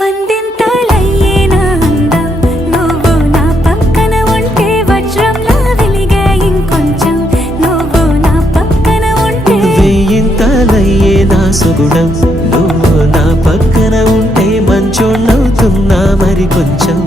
వందింతలయ్యేనా అందం నువ్వు నా పక్కన ఉంటే వజ్రంలా వెలిగే ఇంకొంచెం నువ్వు నా పక్కన ఉంటే వెయ్యింతలయ్యేనా సుగుణం నువ్వు నా పక్కన ఉంటే మంచోణ్ణవుతున్నా మరి కొంచెం